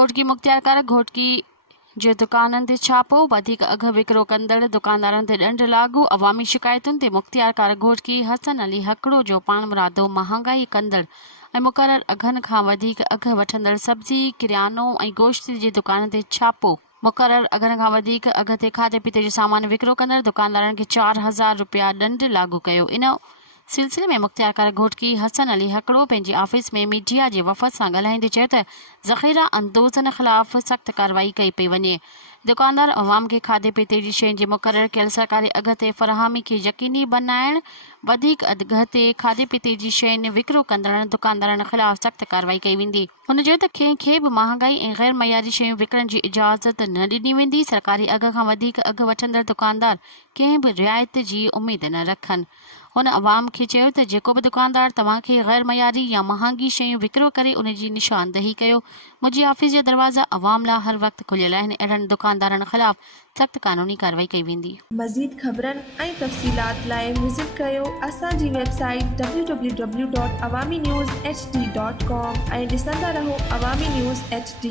घोटकी मुख्तियार घोटकी जे दुकाननि ते छापो, वधीक अघ विकिरो कंदड़ दुकानदारनि ते ॾंढ लागू। अवामी शिकायतुनि ते मुख्तियार घोटकी हसन अली हकड़ो जो पाण मुरादो महांगाई कंदड़ ऐं मुक़रर अघनि खां वधीक अघ वठंदड़ सब्जी, किरियानो ऐं गोश्त जी दुकान ते छापो। मुक़रर अघनि खां वधीक अघ ते खाधे पीते जो सामान विकिरो कंदड़ दुकानदारनि खे 4000 रुपया ॾंढ लागू कयो। इन सिलसिले में मुख्तियार घोटकी हसन अली हकड़ो पंहिंजे ऑफिस में मीडिया जे वफ़द सां ॻाल्हाईंदे चयो त ज़ख़ीरा अंदोज़नि ख़िलाफ़ सख़्त कार्रवाई कई पई वञे। दुकानदार अवाम खे खाधे पीते जी शयुनि जे मुक़रर कयल सरकारी अघ ते फ़राहमी खे यक़ीनी बनाइण, वधीक अघ ते खाधे पीते जी शयुनि विकिरो कंदड़ दुकानदारनि ख़िलाफ़ सख़्त कार्रवाई कई वेंदी। हुन चयो त कंहिंखे बि महांगाई ऐं गैर मयारी शयूं विकिणण जी इजाज़त न ॾिनी वेंदी। सरकारी अघ खां वधीक अघ वठंदड़ दुकानदार कंहिं बि रिआयत जी उमेद न रखनि। हुन अवाम खे चयो त जेको बि दुकानदार तव्हांखे गैर मयारी या महांगी शयूं विकिरो करे उन जी निशानदही कयो। मुंहिंजी ऑफिस जा दरवाज़ा अवाम लाइ हर वक़्तु खुलियल आहिनि। अहिड़नि दुकानदारनि ख़िलाफ़ सख़्त कानूनी कार्रवाई कई वेंदी। मज़ीद ख़बरनि ऐं तफ़सीलात लाइ विज़िट कयो असांजी वेबसाइट www.awamiNewsHD.com ऐं ॾिसंदा रहो अवामी न्यूज़ HD।